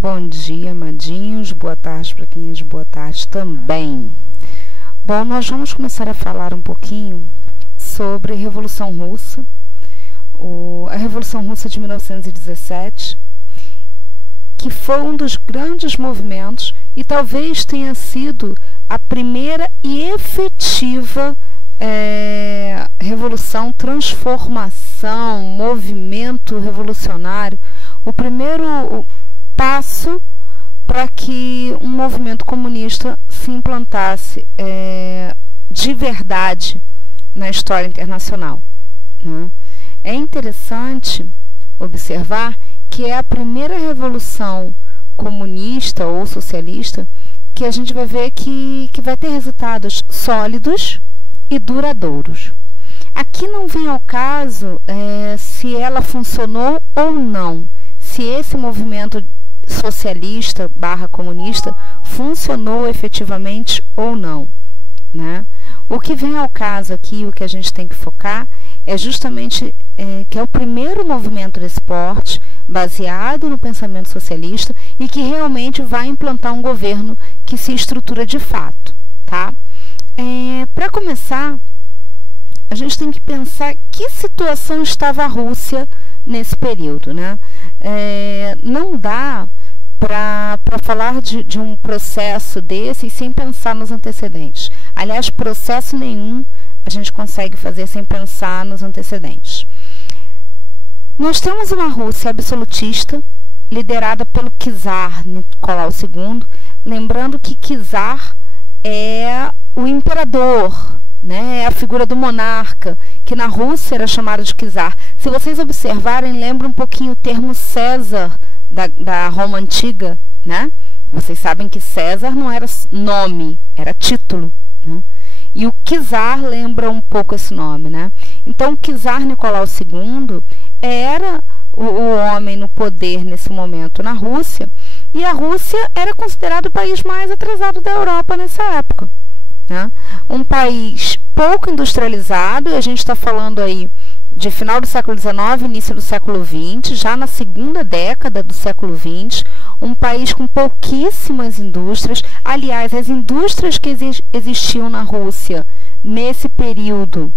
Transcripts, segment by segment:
Bom dia, amadinhos. Boa tarde para quem é de boa tarde também. Bom, nós vamos começar a falar um pouquinho sobre a Revolução Russa, a Revolução Russa de 1917, que foi um dos grandes movimentos e talvez tenha sido a primeira e efetiva revolução, transformação, movimento revolucionário, o primeiro passo para que um movimento comunista se implantasse de verdade na história internacional, né? É interessante observar que é a primeira revolução comunista ou socialista que a gente vai ver que vai ter resultados sólidos e duradouros. Aqui não vem ao caso se ela funcionou ou não, se esse movimento socialista / comunista funcionou efetivamente ou não, né? O que vem ao caso aqui, o que a gente tem que focar, é justamente que é o primeiro movimento desse porte, baseado no pensamento socialista e que realmente vai implantar um governo que se estrutura de fato, tá? Para começar, a gente tem que pensar que situação estava a Rússia nesse período, né? Não dá para falar de um processo desse sem pensar nos antecedentes. Aliás, processo nenhum a gente consegue fazer sem pensar nos antecedentes. Nós temos uma Rússia absolutista, liderada pelo czar Nicolau II, lembrando que czar é o imperador, né? É a figura do monarca, que na Rússia era chamado de czar. Se vocês observarem, lembra um pouquinho o termo César da Roma Antiga, né? Vocês sabem que César não era nome, era título, né? E o czar lembra um pouco esse nome, né? Então, o czar Nicolau II era o homem no poder nesse momento na Rússia, e a Rússia era considerado o país mais atrasado da Europa nessa época, né? Um país pouco industrializado, e a gente está falando aí de final do século XIX, início do século XX, já na segunda década do século XX, um país com pouquíssimas indústrias. Aliás, as indústrias que existiam na Rússia nesse período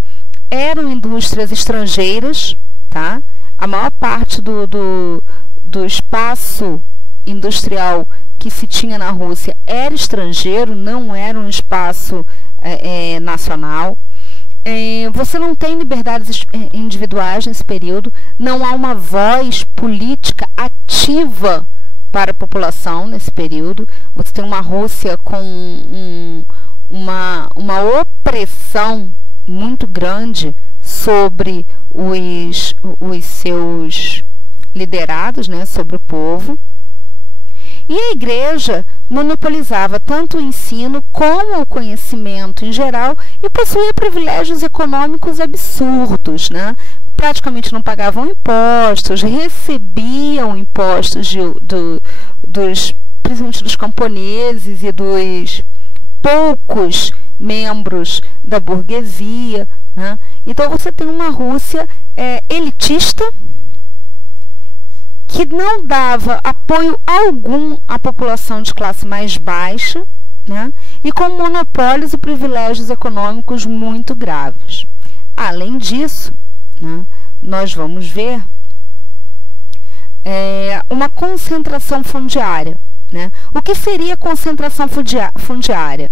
eram indústrias estrangeiras, tá? A maior parte do espaço industrial que se tinha na Rússia era estrangeiro, não era um espaço nacional. Você não tem liberdades individuais nesse período, não há uma voz política ativa para a população nesse período. Você tem uma Rússia com uma opressão muito grande sobre os seus liderados, né, sobre o povo. E a igreja monopolizava tanto o ensino como o conhecimento em geral e possuía privilégios econômicos absurdos, né? Praticamente não pagavam impostos, recebiam impostos principalmente dos camponeses e dos poucos membros da burguesia, né? Então você tem uma Rússia elitista, que não dava apoio algum à população de classe mais baixa, né? E com monopólios e privilégios econômicos muito graves. Além disso, né, nós vamos ver uma concentração fundiária, né? O que seria concentração fundiária?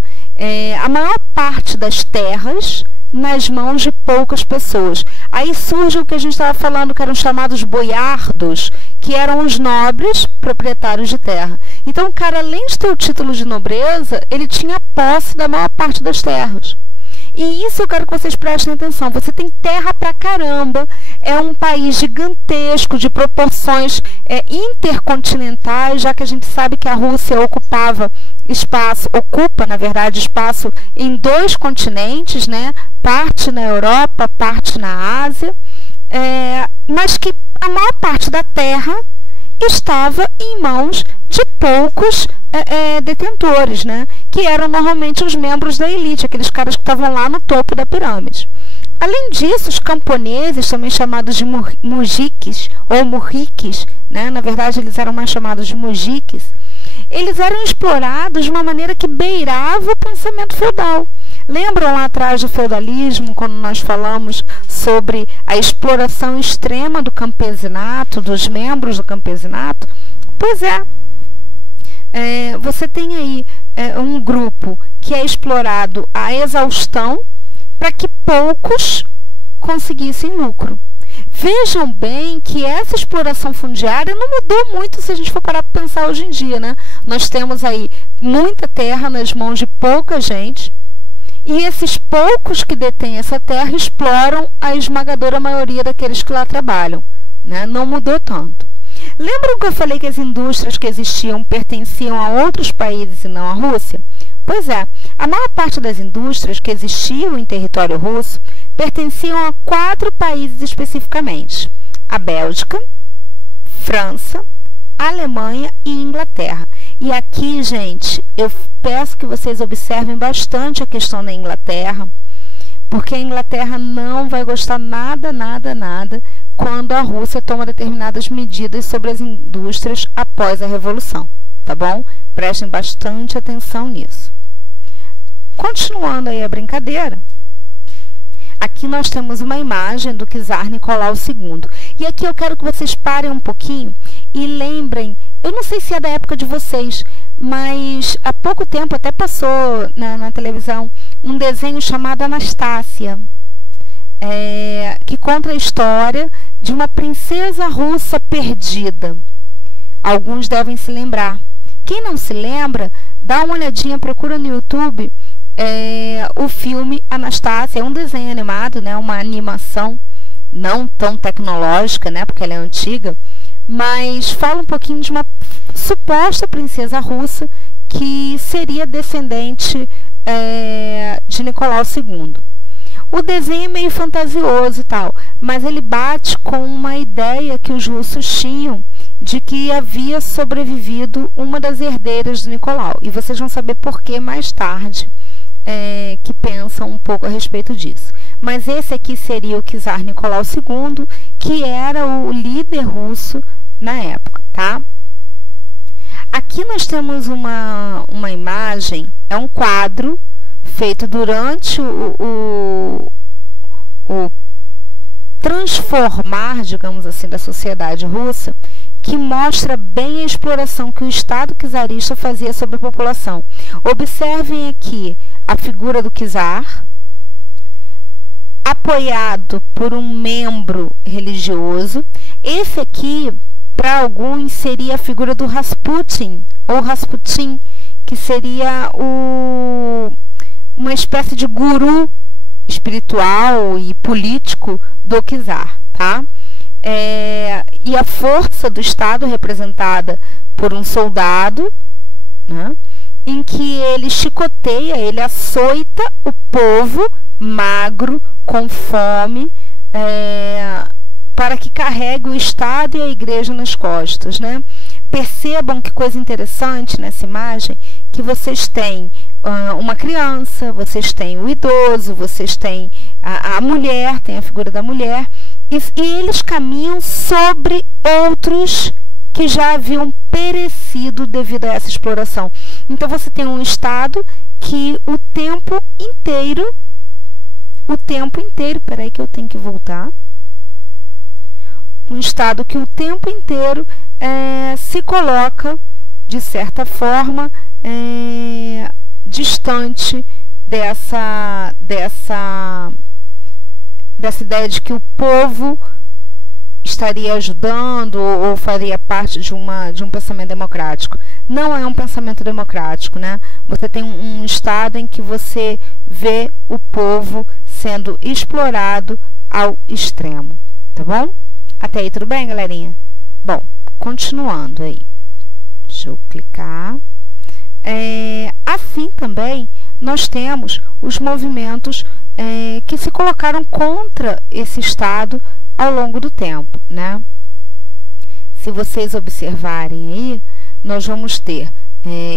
A maior parte das terras nas mãos de poucas pessoas. Aí surge o que a gente estava falando, que eram chamados boiardos, que eram os nobres proprietários de terra. Então, o cara, além de ter o título de nobreza, ele tinha posse da maior parte das terras. E isso eu quero que vocês prestem atenção. Você tem terra pra caramba, é um país gigantesco, de proporções intercontinentais, já que a gente sabe que a Rússia ocupa, na verdade, espaço em 2 continentes, né? Parte na Europa, parte na Ásia, mas que a maior parte da terra estava em mãos de poucos detentores, né? Que eram normalmente os membros da elite, aqueles caras que estavam lá no topo da pirâmide. Além disso, os camponeses, também chamados de mujiques ou murriques, né? Na verdade eles eram mais chamados de mujiques, eles eram explorados de uma maneira que beirava o pensamento feudal. Lembram lá atrás do feudalismo, quando nós falamos sobre a exploração extrema do campesinato, dos membros do campesinato? Pois é, você tem aí um grupo que é explorado à exaustão para que poucos conseguissem lucro. Vejam bem que essa exploração fundiária não mudou muito se a gente for parar para pensar hoje em dia, né? Nós temos aí muita terra nas mãos de pouca gente, e esses poucos que detêm essa terra exploram a esmagadora maioria daqueles que lá trabalham, né? Não mudou tanto. Lembram que eu falei que as indústrias que existiam pertenciam a outros países e não à Rússia? Pois é, a maior parte das indústrias que existiam em território russo pertenciam a 4 países especificamente: a Bélgica, França, Alemanha e Inglaterra. E aqui, gente, eu peço que vocês observem bastante a questão da Inglaterra, porque a Inglaterra não vai gostar nada quando a Rússia toma determinadas medidas sobre as indústrias após a Revolução, tá bom? Prestem bastante atenção nisso. Continuando aí a brincadeira, aqui nós temos uma imagem do czar Nicolau II. E aqui eu quero que vocês parem um pouquinho e lembrem, eu não sei se é da época de vocês, mas há pouco tempo até passou na televisão um desenho chamado Anastácia, que conta a história de uma princesa russa perdida. Alguns devem se lembrar. Quem não se lembra, dá uma olhadinha, procura no YouTube o filme Anastácia. É um desenho animado, né, uma animação não tão tecnológica, né, porque ela é antiga, mas fala um pouquinho de uma suposta princesa russa que seria descendente de Nicolau II. O desenho é meio fantasioso e tal, mas ele bate com uma ideia que os russos tinham de que havia sobrevivido uma das herdeiras de Nicolau. E vocês vão saber por que mais tarde, que pensam um pouco a respeito disso. Mas esse aqui seria o czar Nicolau II, que era o líder russo na época, tá? Aqui nós temos uma imagem, é um quadro feito durante o transformar, digamos assim, da sociedade russa, que mostra bem a exploração que o Estado czarista fazia sobre a população. Observem aqui a figura do czar, apoiado por um membro religioso. Esse aqui, para alguns, seria a figura do Rasputin, ou Rasputin, que seria uma espécie de guru espiritual e político do czar, tá? E a força do Estado representada por um soldado, né, em que ele chicoteia, ele açoita o povo magro, com fome, para que carregue o Estado e a igreja nas costas, né? Percebam que coisa interessante nessa imagem, que vocês têm uma criança, vocês têm o idoso, vocês têm a mulher, tem a figura da mulher, e eles caminham sobre outros que já haviam perecido devido a essa exploração. Então você tem um Estado que o tempo inteiro, peraí que eu tenho que voltar, um Estado que o tempo inteiro se coloca, de certa forma, distante dessa ideia de que o povo estaria ajudando ou faria parte de um pensamento democrático. Não é um pensamento democrático, né? Você tem um Estado em que você vê o povo sendo explorado ao extremo, tá bom? Até aí tudo bem, galerinha? Bom, continuando aí. Deixa eu clicar. Assim também nós temos os movimentos que se colocaram contra esse Estado ao longo do tempo, né? Se vocês observarem aí, nós vamos ter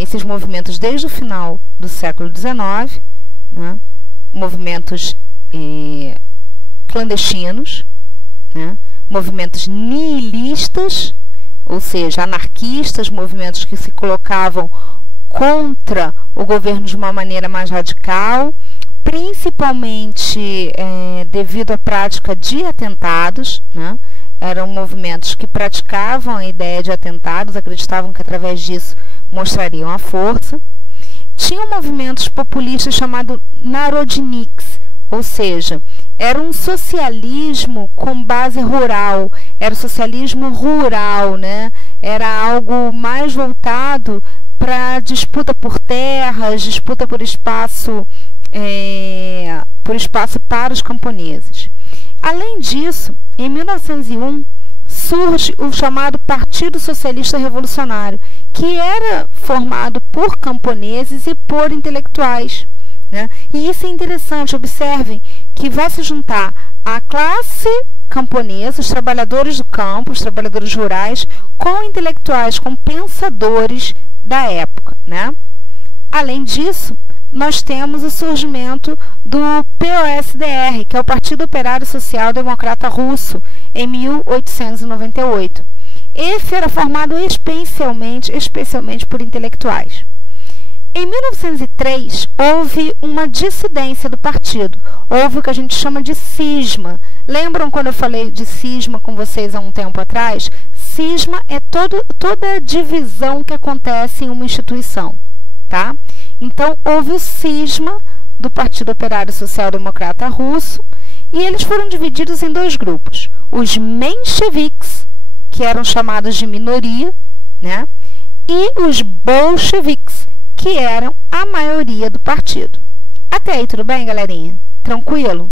esses movimentos desde o final do século XIX, né? Movimentos clandestinos, né? Movimentos nihilistas, ou seja, anarquistas, movimentos que se colocavam contra o governo de uma maneira mais radical, principalmente devido à prática de atentados, né? Eram movimentos que praticavam a ideia de atentados, acreditavam que através disso mostrariam a força. Tinham movimentos populistas chamados Narodniks, ou seja, era um socialismo com base rural, era o socialismo rural, né? Era algo mais voltado para disputa por terras, disputa por espaço para os camponeses. Além disso, em 1901, surge o chamado Partido Socialista Revolucionário, que era formado por camponeses e por intelectuais, né? E isso é interessante, observem que vai se juntar a classe camponesa, os trabalhadores do campo, os trabalhadores rurais, com intelectuais, com pensadores da época, né? Além disso, nós temos o surgimento do POSDR, que é o Partido Operário Social Democrata Russo, em 1898. Esse era formado especialmente por intelectuais. Em 1903, houve uma dissidência do partido. Houve o que a gente chama de cisma. Lembram quando eu falei de cisma com vocês há um tempo atrás? Cisma é toda divisão que acontece em uma instituição, tá? Então, houve o cisma do Partido Operário Social Democrata Russo e eles foram divididos em dois grupos. Os mencheviques, que eram chamados de minoria, né? E os bolcheviques, que eram a maioria do partido. Até aí, tudo bem, galerinha? Tranquilo?